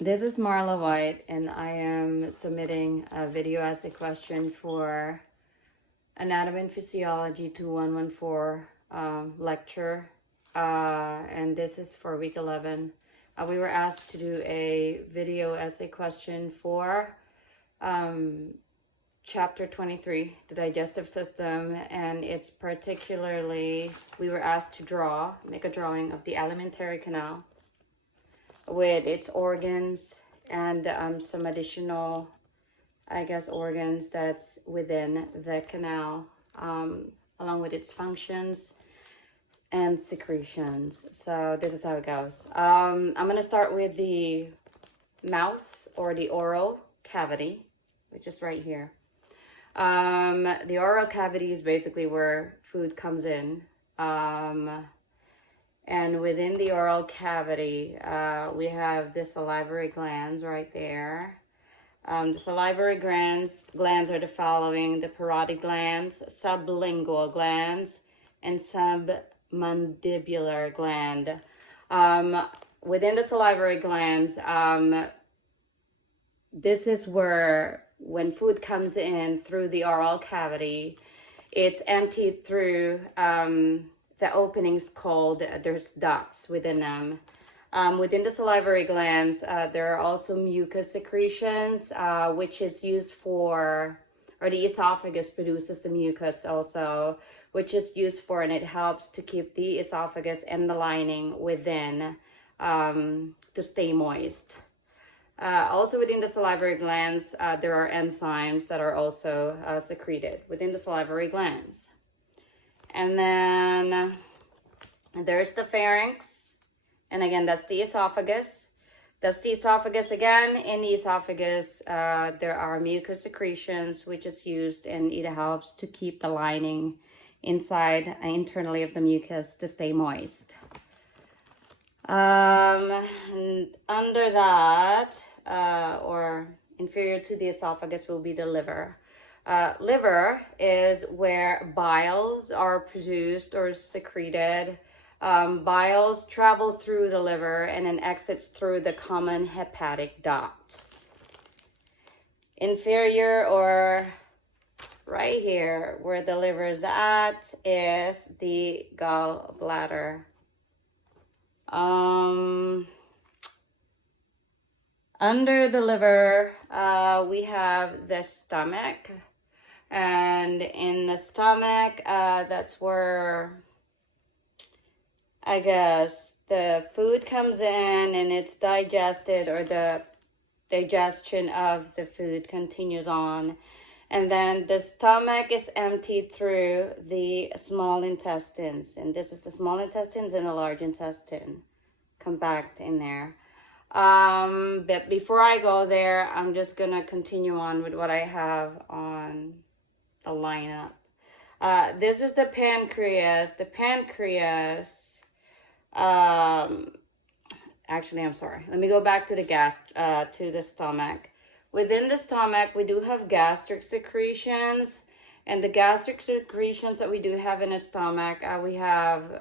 This is Marla White, and I am submitting a video essay question for Anatomy and Physiology 2114 lecture, and this is for week 11. We were asked to do a video essay question for chapter 23, the digestive system, and it's particularly, we were asked to make a drawing of the alimentary canal with its organs and some additional, organs that's within the canal, along with its functions and secretions. So this is how it goes. I'm gonna start with the mouth or the oral cavity, which is right here. The oral cavity is basically where food comes in. And within the oral cavity, we have the salivary glands right there. The salivary glands are the following: the parotid glands, sublingual glands, and submandibular gland. Within the salivary glands, this is where when food comes in through the oral cavity, it's emptied through the openings called, there's ducts within them. Within the salivary glands, there are also mucus secretions, which is used for, or the esophagus produces the mucus also, which is used for, and it helps to keep the esophagus and the lining within to stay moist. Also within the salivary glands, there are enzymes that are also secreted within the salivary glands. And then there's the pharynx. And again, that's the esophagus. That's the esophagus again. In the esophagus, there are mucus secretions, which is used, and it helps to keep the lining inside, internally of the mucus to stay moist. And under that, or inferior to the esophagus, will be the liver. Liver is where biles are produced or secreted. Biles travel through the liver and then exits through the common hepatic duct. Inferior, or right here where the liver is at, is the gallbladder. Under the liver, we have the stomach. And in the stomach, that's where, the food comes in and it's digested, or the digestion of the food continues on. And then the stomach is emptied through the small intestines. And this is the small intestines and the large intestine compact in there. But before I go there, I'm just gonna continue on with what I have on the lineup. This is the pancreas. The pancreas, actually, I'm sorry. Let me go back to the stomach. Within the stomach, we do have gastric secretions, and the gastric secretions that we do have in the stomach, we have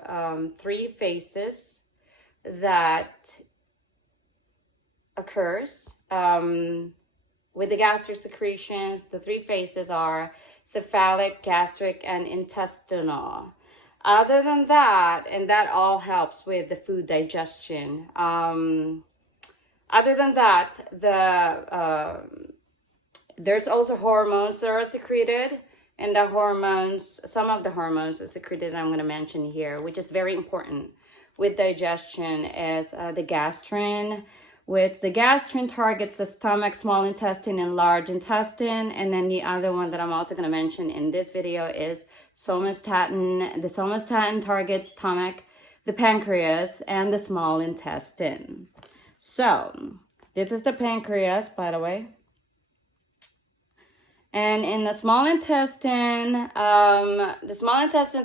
3 phases that occurs. With the gastric secretions, the 3 phases are cephalic, gastric, and intestinal. Other than that, and that all helps with the food digestion. Other than that, there's also hormones that are secreted, and the hormones, some of the hormones are secreted I'm going to mention here, which is very important with digestion, is the gastrin, which the gastrin targets the stomach, small intestine, and large intestine. And then the other one that I'm also going to mention in this video is somatostatin. The somatostatin targets stomach, the pancreas, and the small intestine. So this is the pancreas, by the way. And in the small intestine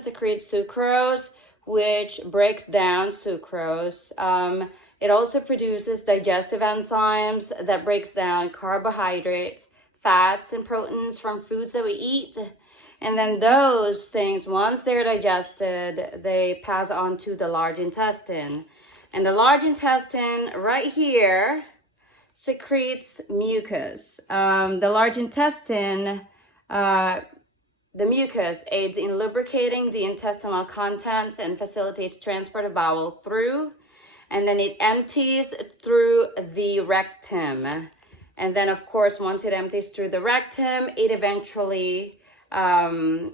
secretes sucrose, which breaks down sucrose. It also produces digestive enzymes that breaks down carbohydrates, fats, and proteins from foods that we eat. And then those things, once they're digested, they pass on to the large intestine. And the large intestine right here secretes mucus. The large intestine, the mucus aids in lubricating the intestinal contents and facilitates transport of bowel through, and then it empties through the rectum. And then, of course, once it empties through the rectum, it eventually, the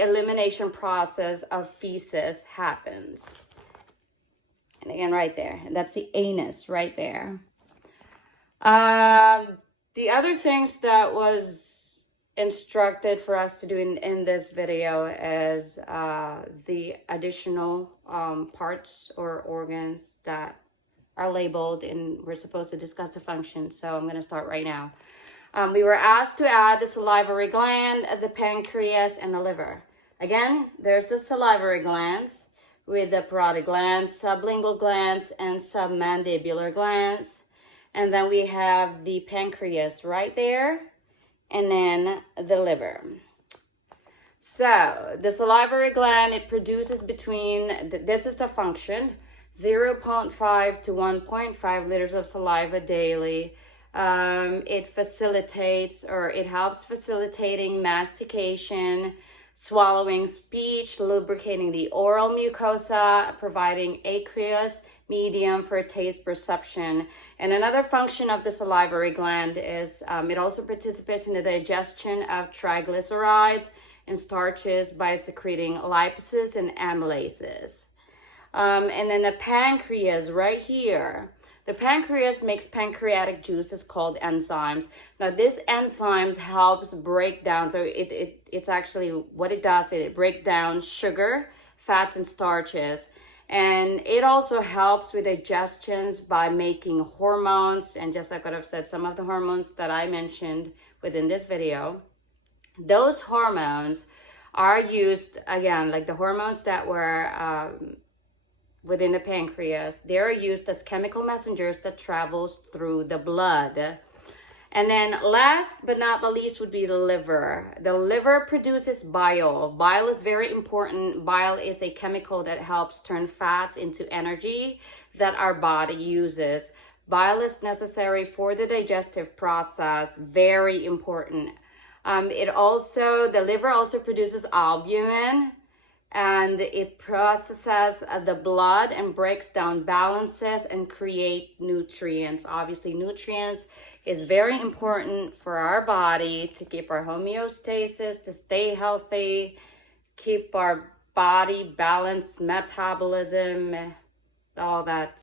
elimination process of feces happens. And again, right there, and that's the anus right there. The other things that was instructed for us to do in this video is the additional parts or organs that are labeled, and we're supposed to discuss the function. So I'm going to start right now. We were asked to add the salivary gland, the pancreas, and the liver. Again, there's the salivary glands with the parotid glands, sublingual glands, and submandibular glands. And then we have the pancreas right there, and then the liver. So the salivary gland, it produces between, this is the function, 0.5 to 1.5 liters of saliva daily. It facilitates, or it helps facilitating mastication, swallowing speech, lubricating the oral mucosa, providing aqueous medium for taste perception. And another function of the salivary gland is it also participates in the digestion of triglycerides and starches by secreting lipases and amylases. And then the pancreas right here. The pancreas makes pancreatic juices called enzymes. Now, this enzymes helps break down, so it's actually what it does, it breaks down sugar, fats, and starches. And it also helps with digestions by making hormones. And just like what I've said, some of the hormones that I mentioned within this video, those hormones are used, again, like the hormones that were within the pancreas, they're used as chemical messengers that travels through the blood. And then last but not the least would be the liver. The liver produces bile. Bile is very important. Bile is a chemical that helps turn fats into energy that our body uses. Bile is necessary for the digestive process, very important. The liver also produces albumin, and it processes the blood and breaks down balances and create nutrients. Obviously, nutrients is very important for our body to keep our homeostasis, to stay healthy, keep our body balanced, metabolism, all that